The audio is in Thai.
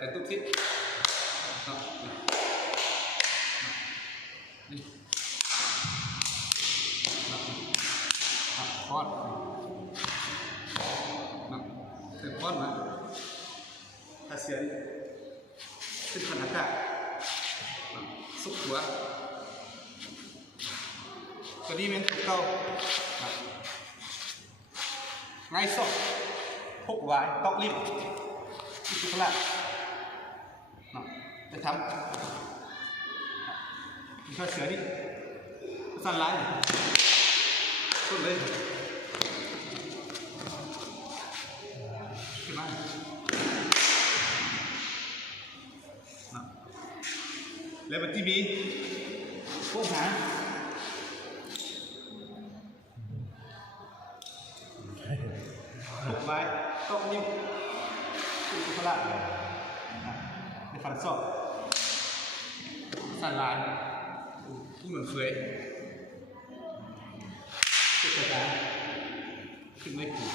แต่ทุกทิศนี่พอดถึงพอดนะถ้าเสียขึ้นขนาดกะสุกหัวตัวนี้เป็นตัวเก่าไงสดพกไว้ตอกริมที่สุดละจะทำมีข้อเสือนี่สั้นร้ายต้นเลยขึ้นมาแล้วมันที่มีพวกหาพกไว้ตอกริมที่สุดละในฟันศอกสั้นร้ายที่เหมือนเฟยขึ้นกระดานขึ้นไม่ถูก